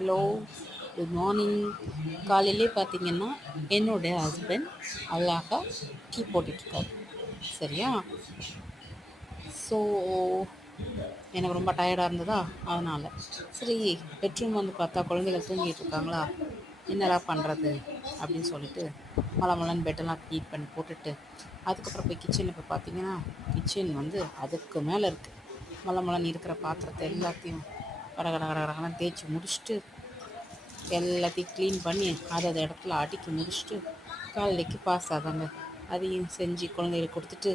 Hello, good morning. காலையிலே பார்த்தீங்கன்னா என்னுடைய ஹஸ்பண்ட் அழகாக டீ போட்டுட்ருக்காரு. சரியா? ஸோ எனக்கு ரொம்ப டயர்டாக இருந்ததா, அதனால் சரி பெட்ரூம் வந்து பார்த்தா குழந்தைகள் தூங்கிட்டு இருக்காங்களா, என்னடா பண்ணுறது அப்படின்னு சொல்லிட்டு மலமலன்னு பெட்டெல்லாம் க்ளீன் பண்ணி போட்டுட்டு அதுக்கப்புறம் போய் கிச்சனில் போய் பார்த்தீங்கன்னா கிச்சன் வந்து அதுக்கு மேலே இருக்குது. மலமலன்னு இருக்கிற பாத்திரத்தை எல்லாத்தையும் கட கட கட கடகடன்னு தேய்ச்சி முடிச்சுட்டு எல்லாத்தையும் க்ளீன் பண்ணி அதை இடத்துல அடுக்கி முடிச்சுட்டு காலைக்கு பாஸ் ஆகாங்க அதையும் செஞ்சு குழந்தைகளுக்கு கொடுத்துட்டு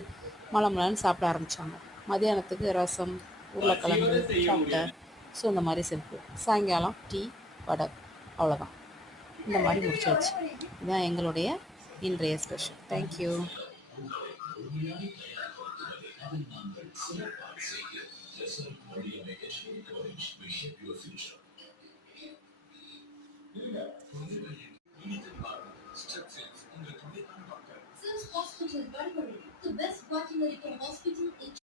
மலமலன்னு சாப்பிட ஆரம்பித்தாங்க. மதியானத்துக்கு ரசம், உருளைக்கிழங்கு, முட்டை, ஸோ இந்த மாதிரி சிம்பிள். சாயங்காலம் டீ, வடை, அவ்வளோதான். இந்த மாதிரி முடிச்சாச்சு. இதுதான் எங்களுடைய இன்றைய special. Thank you. Sims Hospital, Bangalore, the best veterinary hospital in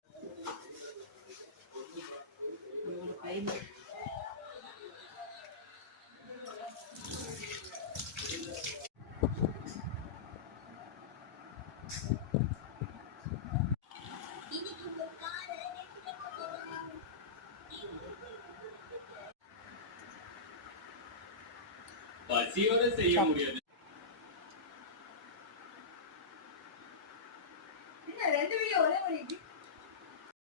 பசியோட செய்ய முடியாது.